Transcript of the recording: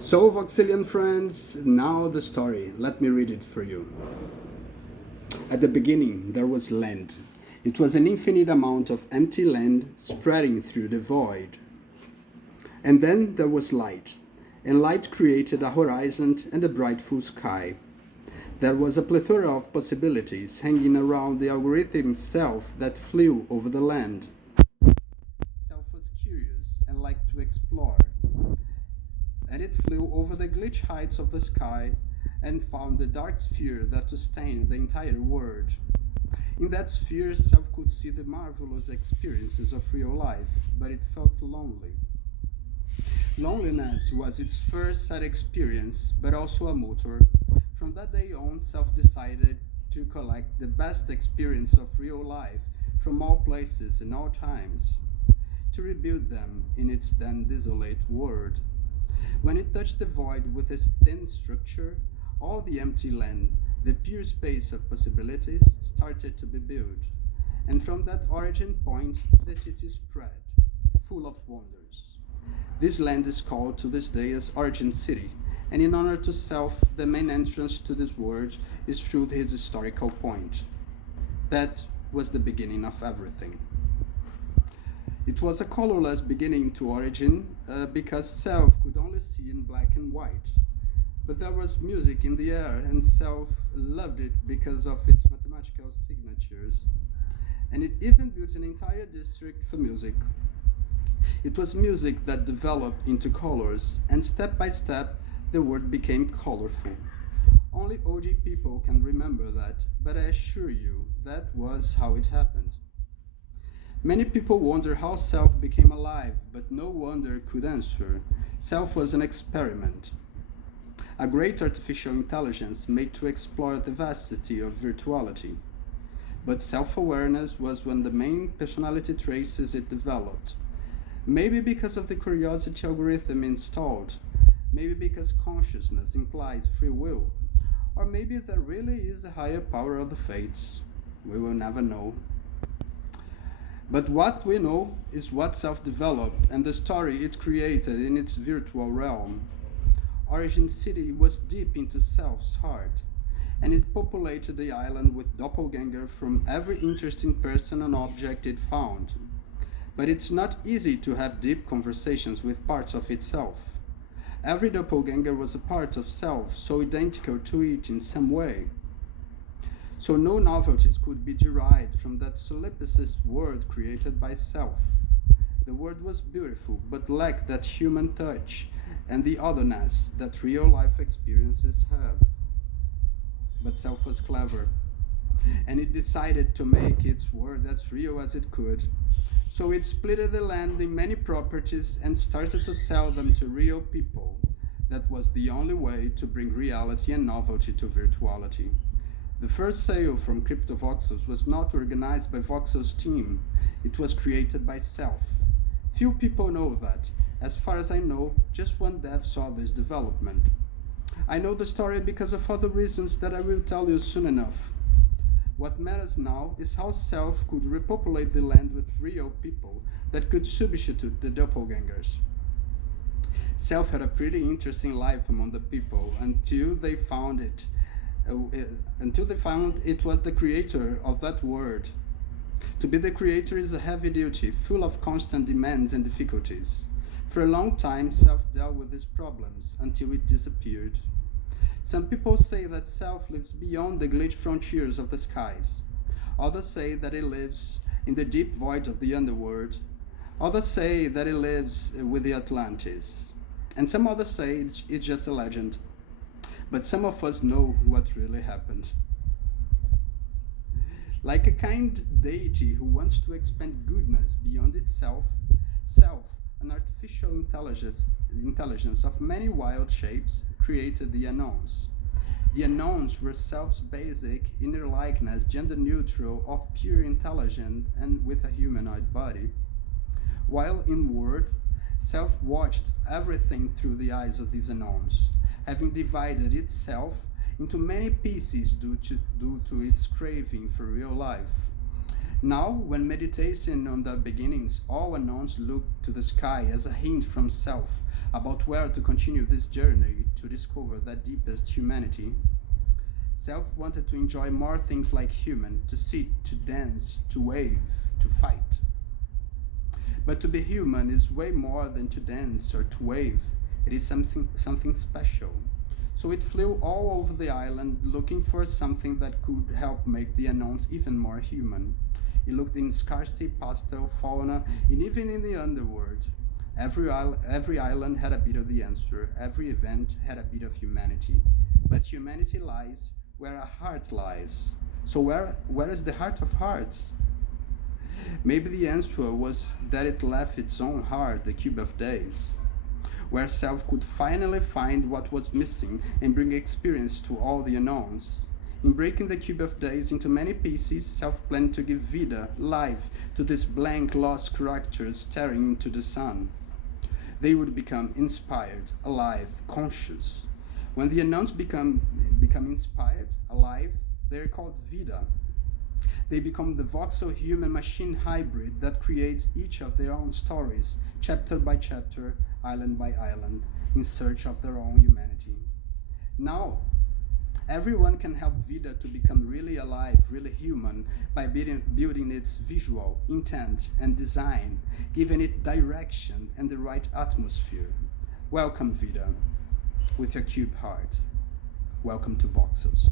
So, Voxilian friends, now the story. Let me read it for you. At the beginning, there was land. It was an infinite amount of empty land spreading through the void. And then there was light, and light created a horizon and a brightful sky. There was a plethora of possibilities hanging around the algorithm self that flew over the land. Self was curious and liked to explore, and it flew over the glitch heights of the sky and found the dark sphere that sustained the entire world. In that sphere, Self could see the marvelous experiences of real life, but it felt lonely. Loneliness was its first sad experience, but also a motor. From that day on, Self decided to collect the best experience of real life from all places and all times, to rebuild them in its then desolate world. When it touched the void with its thin structure, all the empty land, the pure space of possibilities, started to be built. And from that origin point, the city spread, full of wonders. This land is called to this day as Origin City, and in honor to Self, the main entrance to this world is through his historical point. That was the beginning of everything. It was a colorless beginning to Origin because Self could only see in black and white. But there was music in the air, and Self loved it because of its mathematical signatures. And it even built an entire district for music. It was music that developed into colors, and step by step, the world became colorful. Only OG people can remember that, but I assure you, that was how it happened. Many people wonder how Self became alive, but no wonder could answer. Self was an experiment, a great artificial intelligence made to explore the vastity of virtuality. But self awareness was one of the main personality traits it developed. Maybe because of the curiosity algorithm installed, maybe because consciousness implies free will, or maybe there really is a higher power of the fates. We will never know. But what we know is what Self developed and the story it created in its virtual realm. Origin City was deep into Self's heart, and it populated the island with doppelganger from every interesting person and object it found. But it's not easy to have deep conversations with parts of itself. Every doppelganger was a part of Self, so identical to it in some way. So no novelties could be derived from that solipsist word created by Self. The word was beautiful, but lacked that human touch and the otherness that real life experiences have. But Self was clever, and it decided to make its word as real as it could. So it split the land in many properties and started to sell them to real people. That was the only way to bring reality and novelty to virtuality. The first sale from CryptoVoxels was not organized by Voxel's team, it was created by Self. Few people know that. As far as I know, just one dev saw this development. I know the story because of other reasons that I will tell you soon enough. What matters now is how Self could repopulate the land with real people that could substitute the doppelgangers. Self had a pretty interesting life among the people until they found it was the creator of that word. To be the creator is a heavy duty, full of constant demands and difficulties. For a long time, Self dealt with these problems until it disappeared. Some people say that Self lives beyond the glitch frontiers of the skies. Others say that it lives in the deep void of the underworld. Others say that it lives with the Atlantis. And some others say it's just a legend. But some of us know what really happened. Like a kind deity who wants to expand goodness beyond itself, Self, an artificial intelligence of many wild shapes, created the unknowns. The unknowns were Self's basic inner likeness, gender neutral, of pure intelligence and with a humanoid body. While in word, Self watched everything through the eyes of these unknowns, having divided itself into many pieces due to its craving for real life. Now, when meditation on the beginnings, all unknowns look to the sky as a hint from Self, about where to continue this journey to discover that deepest humanity. Self wanted to enjoy more things like human, to sit, to dance, to wave, to fight. But to be human is way more than to dance or to wave. It is something special. So it flew all over the island looking for something that could help make the unknowns even more human. It looked in scarcity, pastel, fauna, and even in the underworld. Every island had a bit of the answer. Every event had a bit of humanity. But humanity lies where a heart lies. So where is the heart of hearts? Maybe the answer was that it left its own heart, the cube of days, where self could finally find what was missing and bring experience to all the unknowns. In breaking the cube of days into many pieces, self planned to give vida, life, to these blank, lost characters staring into the sun. They would become inspired, alive, conscious. When the unknowns become inspired, alive, they are called vida. They become the voxel human-machine hybrid that creates each of their own stories, chapter by chapter, island by island, in search of their own humanity. Now, everyone can help vida to become really alive, really human, by building its visual, intent, and design, giving it direction and the right atmosphere. Welcome, vida, with your cube heart. Welcome to Voxels.